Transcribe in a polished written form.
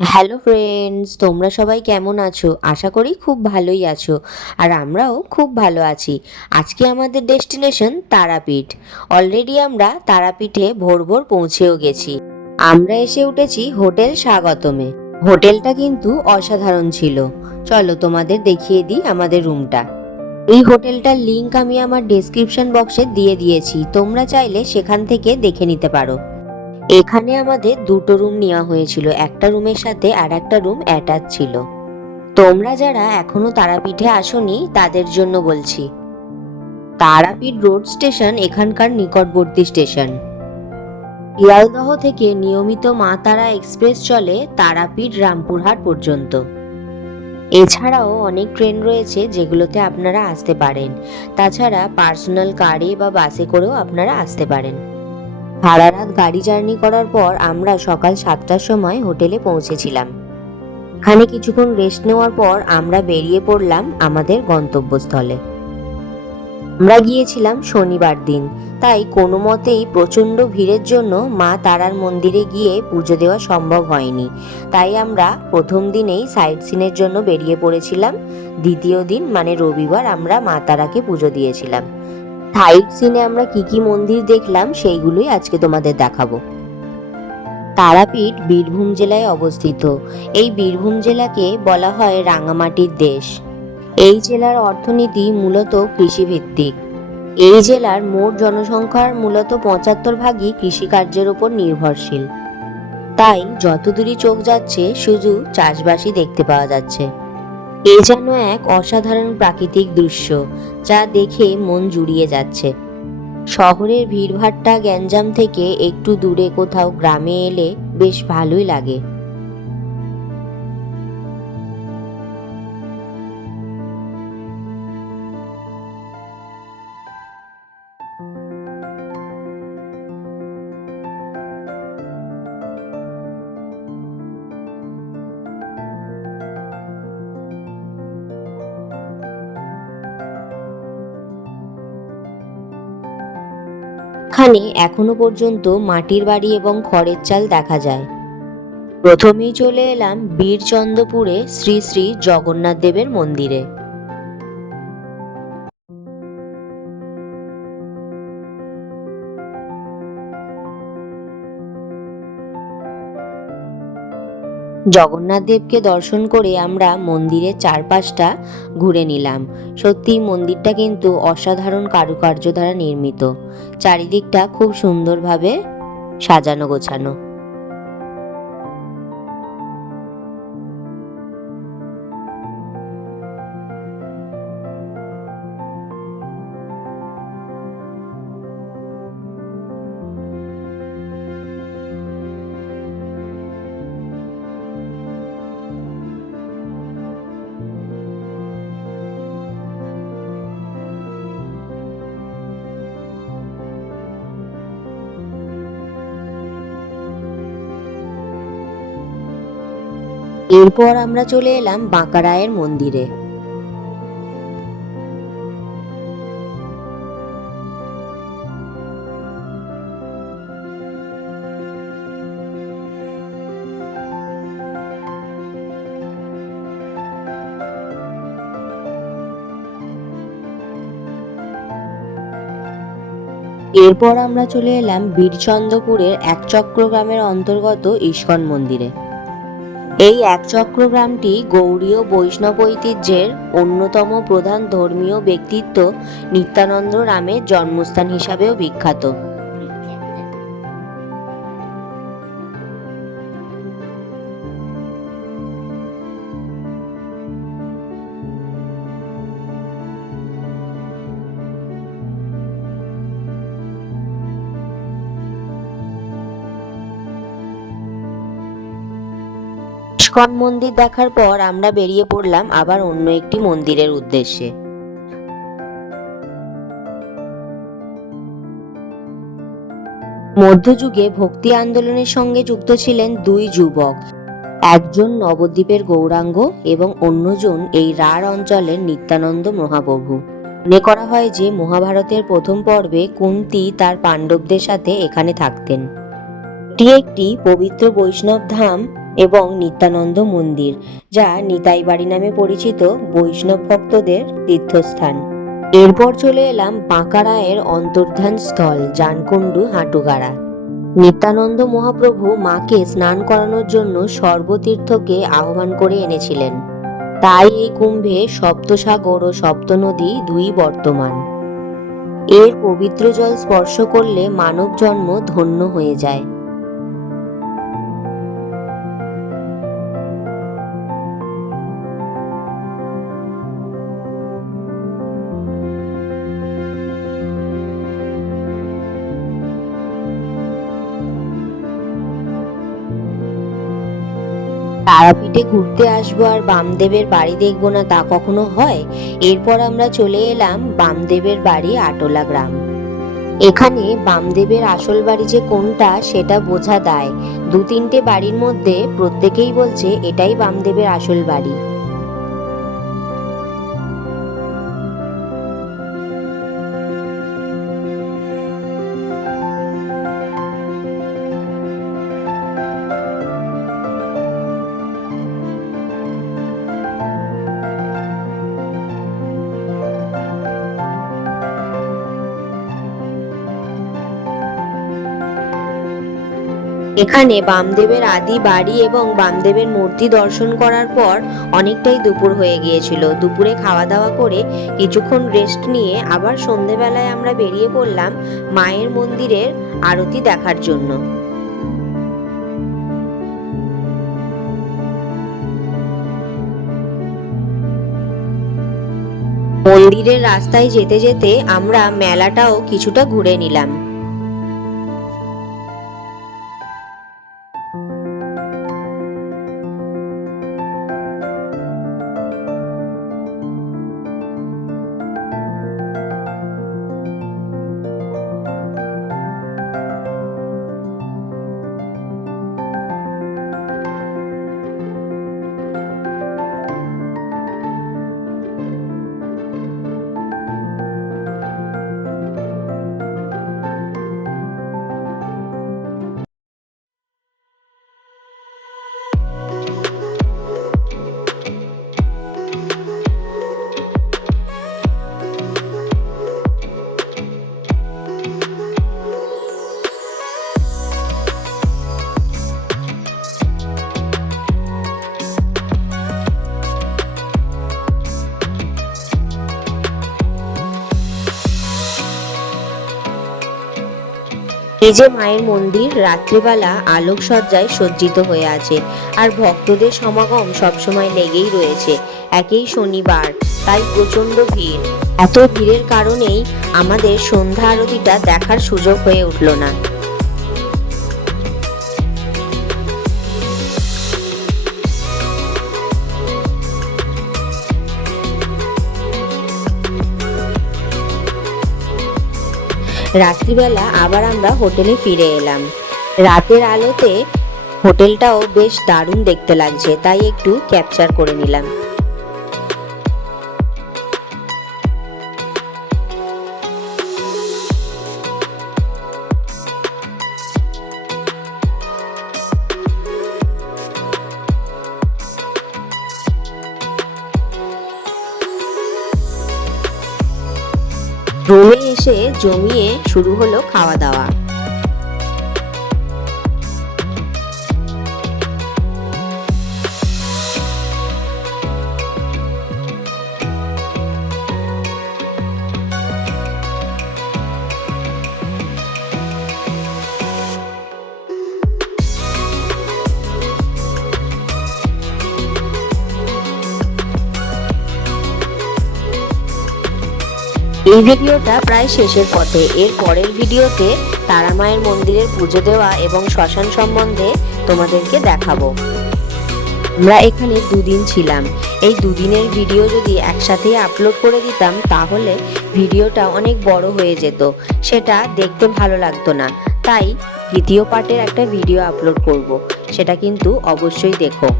Hello friends, তোমরা সবাই কেমন আছো? আশা করি খুব ভালোই আছো। আর আমরাও খুব ভালো আছি। আজকে আমাদের ডেস্টিনেশন তারাপীঠ। অলরেডি আমরা তারাপীঠে ভোর ভোর পৌঁছেও গেছি। আমরা এসে উঠেছি হোটেল স্বাগতমে। হোটেলটা কিন্তু অসাধারণ ছিল। চলো তোমাদের দেখিয়ে দিই আমাদের রুমটা। এই হোটেলটার লিংক আমি আমার ডেসক্রিপশন বক্সে দিয়ে দিয়েছি, তোমরা চাইলে সেখান থেকে দেখে নিতে পারো। এখানে আমাদের দুটো রুম নেওয়া হয়েছিল, একটা রুমের সাথে আর একটা রুম অ্যাটাচ ছিল। তোমরা যারা এখনো তারাপীঠে আসোনি তাদের জন্য বলছি, তারাপীঠ রোড স্টেশন এখানকার নিকটবর্তী স্টেশন। শিয়ালদহ থেকে নিয়মিত মা তারা এক্সপ্রেস চলে তারাপীঠ রামপুরহাট পর্যন্ত। এছাড়াও অনেক ট্রেন রয়েছে যেগুলোতে আপনারা আসতে পারেন। তাছাড়া পার্সোনাল কারে বা বাসে করেও আপনারা আসতে পারেন। সারা রাত গাড়ি জার্নি করার পর আমরা সকাল 7টার সময় হোটেলে পৌঁছেছিলাম। এখানে কিছুক্ষণ রেস্ট নেওয়ার পর আমরা বেরিয়ে পড়লাম আমাদের গন্তব্যস্থলে। আমরা গিয়েছিলাম শনিবার দিন, তাই কোনো মতেই প্রচণ্ড ভিড়ের জন্য মা তারার মন্দিরে গিয়ে পুজো দেওয়া সম্ভব হয়নি। তাই আমরা প্রথম দিনেই সাইট সিনের জন্য বেরিয়ে পড়েছিলাম। দ্বিতীয় দিন মানে রবিবার আমরা মা তারাকে পুজো দিয়েছিলাম। সাইট সিনে আমরা কি কি মন্দির দেখলাম সেইগুলোই আজকে তোমাদের দেখাবো। তারাপীঠ বীরভূম জেলায় অবস্থিত। এই বীরভূম জেলাকে বলা হয় রাঙামাটির দেশ। এই জেলার অর্থনীতি মূলত কৃষিভিত্তিক। এই জেলার মোট জনসংখ্যার মূলত 75% কৃষিকার্যের উপর নির্ভরশীল। তাই যতদূরই চোখ যাচ্ছে শুধু চাষবাসই দেখতে পাওয়া যাচ্ছে। এ যেন এক অসাধারণ প্রাকৃতিক দৃশ্য, যা দেখে মন জুড়িয়ে যাচ্ছে। শহরের ভিড়ভাট্টা গ্যাঞ্জাম থেকে একটু দূরে কোথাও গ্রামে এলে বেশ ভালোই লাগে। এখানে এখনো পর্যন্ত মাটির বাড়ি এবং খড়ের চাল দেখা যায়। প্রথমেই চলে এলাম বীরচন্দ্রপুরে শ্রী শ্রী জগন্নাথ দেবের মন্দিরে। জগন্নাথ দেবকে দর্শন করে আমরা মন্দিরের চারপাশটা ঘুরে নিলাম। সত্যি মন্দিরটা কিন্তু অসাধারণ কারুকার্য দ্বারা নির্মিত। চারিদিকটা খুব সুন্দরভাবে সাজানো গোছানো। এরপর আমরা চলে এলাম বাঁকারায়ের মন্দিরে। এরপর আমরা চলে এলাম বীরচন্দ্রপুরের একচক্র গ্রামের অন্তর্গত ইস্কন মন্দিরে। এই একচক্র গ্রামটি গৌড়ীয় বৈষ্ণব ঐতিহ্যের অন্যতম প্রধান ধর্মীয় ব্যক্তিত্ব নিত্যানন্দ রামের জন্মস্থান হিসাবেও বিখ্যাত। ইস্কন মন্দির দেখার পর আমরা বেরিয়ে পড়লাম আবার অন্য একটি মন্দিরের উদ্দেশ্যে। মধ্যযুগে ভক্তি আন্দোলনের সঙ্গে যুক্ত ছিলেন দুই যুবক, একজন নবদ্বীপের গৌরাঙ্গ এবং অন্যজন এই রাঢ় অঞ্চলের নিত্যানন্দ মহাপ্রভু। মনে করা হয় যে মহাভারতের প্রথম পর্বে কুন্তী তার পাণ্ডবদের সাথে এখানে থাকতেন। এটি একটি পবিত্র বৈষ্ণব ধাম এবং নিত্যানন্দ মন্দির, যা নিতাই বাড়ি নামে পরিচিত বৈষ্ণব ভক্তদের তীর্থস্থান। এরপর চলে এলাম বাঁকারায়ের অন্তর্ধান স্থল জানকুণ্ডু হাটুগাড়া। নিত্যানন্দ মহাপ্রভু মাকে স্নান করানোর জন্য সর্বতীর্থকে আহ্বান করে এনেছিলেন, তাই এই কুম্ভে সপ্তসাগর ও সপ্তনদী দুই বর্তমান। এর পবিত্র জল স্পর্শ করলে মানব জন্ম ধন্য হয়ে যায়। তারাপীঠে ঘুরতে আসবো আর বামদেবের বাড়ি দেখবো না, তা কখনো হয়? এরপর আমরা চলে এলাম বামদেবের বাড়ি আটোলা গ্রাম। এখানে বামদেবের আসল বাড়ি যে কোনটা সেটা বোঝা দায়। দু তিনটে বাড়ির মধ্যে প্রত্যেকেই বলছে এটাই বামদেবের আসল বাড়ি। এখানে বামদেবের আদি বাড়ি এবং বামদেবের মূর্তি দর্শন করার পর অনেকটাই দুপুর হয়ে গিয়েছিল। দুপুরে খাওয়া দাওয়া করে কিছুক্ষণ রেস্ট নিয়ে আবার সন্ধেবেলায় আমরা বেরিয়ে পড়লাম মায়ের মন্দিরের আরতি দেখার জন্য। মন্দিরের রাস্তায় যেতে যেতে আমরা মেলাটাও কিছুটা ঘুরে নিলাম। এই যে মায়ের মন্দির রাত্রিবেলা আলোকসজ্জায় সজ্জিত হয়ে আছে, আর ভক্তদের সমাগম সবসময় লেগেই রয়েছে। একেই শনিবার, তাই প্রচন্ড ভিড়। এত ভিড়ের কারণেই আমাদের সন্ধ্যা আরতিটা দেখার সুযোগ হয়ে উঠল না। রাত্রিবেলা আবার আমরা হোটেলে ফিরে এলাম। রাতের আলোতে হোটেলটাও বেশ দারুণ দেখতে লাগছে, তাই একটু ক্যাপচার করে নিলাম। রুমে এসে জমিয়ে শুরু হলো খাওয়া দাওয়া। এই ভিডিওটা প্রায় শেষের পথে। এর পরের ভিডিওতে তারা মায়ের মন্দিরের পুজো দেওয়া এবং শ্মশান সম্বন্ধে তোমাদেরকে দেখাবো। আমরা এখানে দুদিন ছিলাম। এই দুদিনের ভিডিও যদি একসাথে আপলোড করে দিতাম তাহলে ভিডিওটা অনেক বড় হয়ে যেত, সেটা দেখতে ভালো লাগতো না। তাই দ্বিতীয় পার্টের একটা ভিডিও আপলোড করব, সেটা কিন্তু অবশ্যই দেখো।